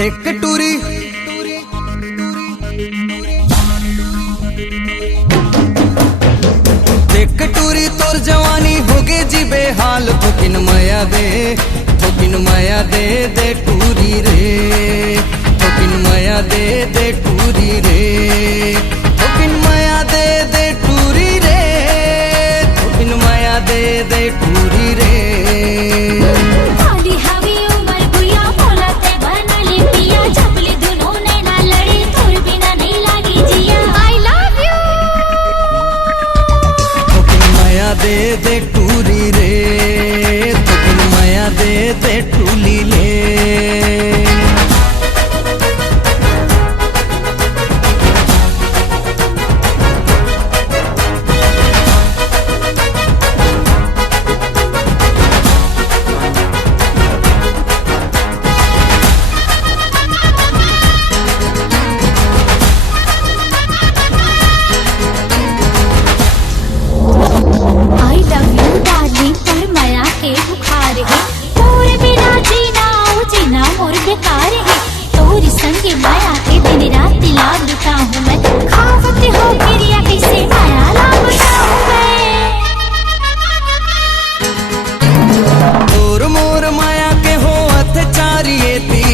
देख टूरी देख टूरी तोर जवानी होगे जी बेहाल थोकिन माया दे दे टूरी रे थोकिन माया दे टूरी रे थोकिन माया दे टूरी रे थोकिन माया दे टूरी रे दे टूरी रे थोकिन माया दे टूली ले माया के दिन रात लाभ देता हूँ मैं खावत हो क्रिया कैसे माया लाभ मोर मोर माया के हो अत्याचारिये थी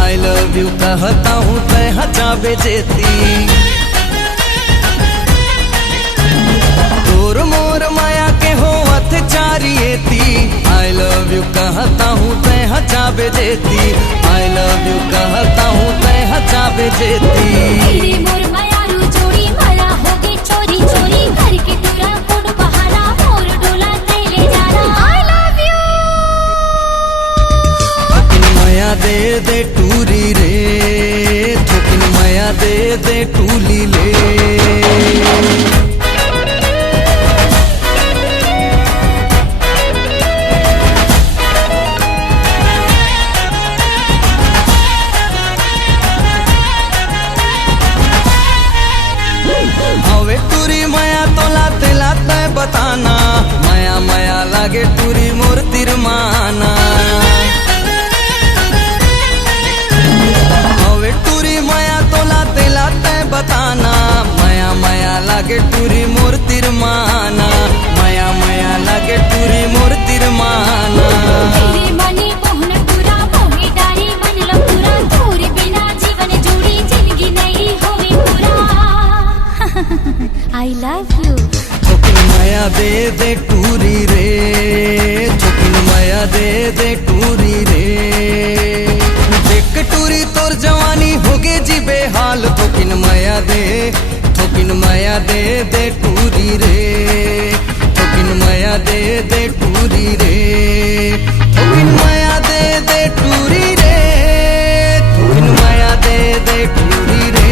आई लव यू कहता हूँ तय हचा बेचेती मोर मोर माया के हो अत्याचारिये थी आई लव यू कहता हूँ तय हचा बेचेती आई लव यू कहता हूँ तय हचा बेचेती तेरे मोर मायारू जोड़ी माया होगी चोरी चोरी घर के टूरा कोड बहाना मोर डोला ले जाना आई लव यू थोकिन माया दे टूरी रे थोकिन माया दे टूली ले हवे टूरी माया तो लाते लाते बताना माया माया लागे टूरी मोर तिरमाना हवे टूरी माया तो लाते लाते बताना माया माया लागे टूरी मोर तिरमाना माया माया लागे टूरी मोर तिरमाना तेरे मनी मोहन पूरा मोही डारी मन लपूरा तोरे बिना जीवन जोड़ी जिंदगी नहीं होवे पूरा I love you थोकिन माया दे टूरी रे थोकिन माया दे टूरी रे देख टूरी तोर जवानी होगे जी बेहाल थोकिन माया दे टूरी रे थोकिन माया दे टूरी रे थोकिन माया दे टूरी रे थोकिन माया दे टूरी रे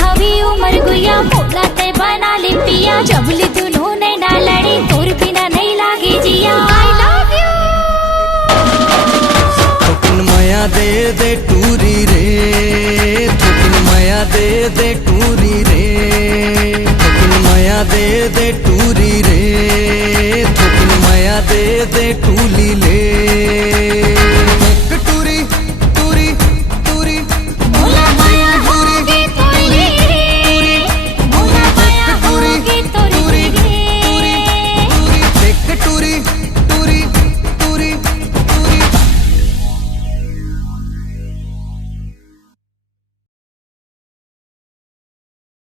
हवी उमर गुया मोला ते बना ले पिया जबली दोनों ने ना लड़ी तोर बिना नहीं लागे जिया आई लव यू थोकिन माया दे टूरी रे थोकिन माया दे टूरी रे थोकिन माया दे टूरी रे थोकिन माया दे टूली ले